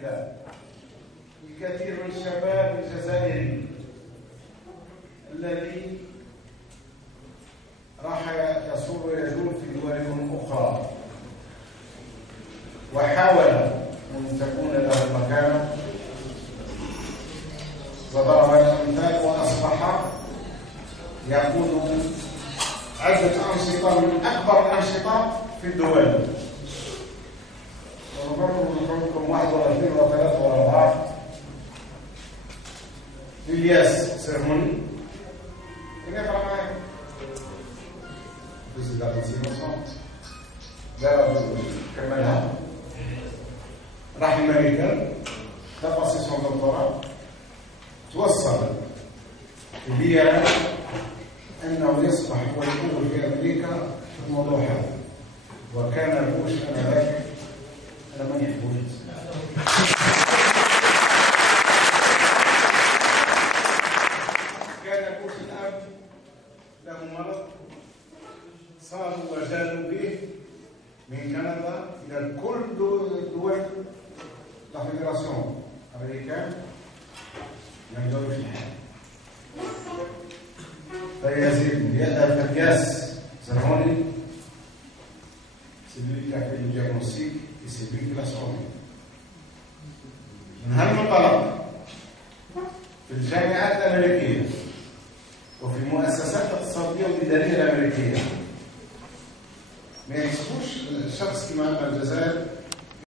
البلاد. الكثير من الشباب الجزائري الذي راح يصور ويجول في دول أخرى وحاول أن تكون له مكانة وضرب الأمثال وأصبح يقود عدة أنشطة من أكبر الأنشطة في الدول. ونذكر لكم واحد ولا اثنين ولا ثلاثة ولا أربعة. إلياس سيرموني إلى معايا بس ده بنسيبه لا كملها راح أمريكا دفع سيسون دكتوراه توصل بيا أنه يصبح هو الأول في أمريكا في الموضوع هذا. وكان بوش آنذاك أنا ماني بوش كان بوش الأب له مرض صاروا وجالوا به من كندا إلى كل دول لا فيدراسيون أمريكان ما يقدروش الحال. فيزيد Elias Zermoni, c'est lui qui a fait le diagnostic et c'est lui qui l'a sauvé. من هالمنطلق في الجامعات الأمريكية وفي المؤسسات الاقتصادية والإدارية الأمريكية ما يحسبوش الشخص كما أن الجزائر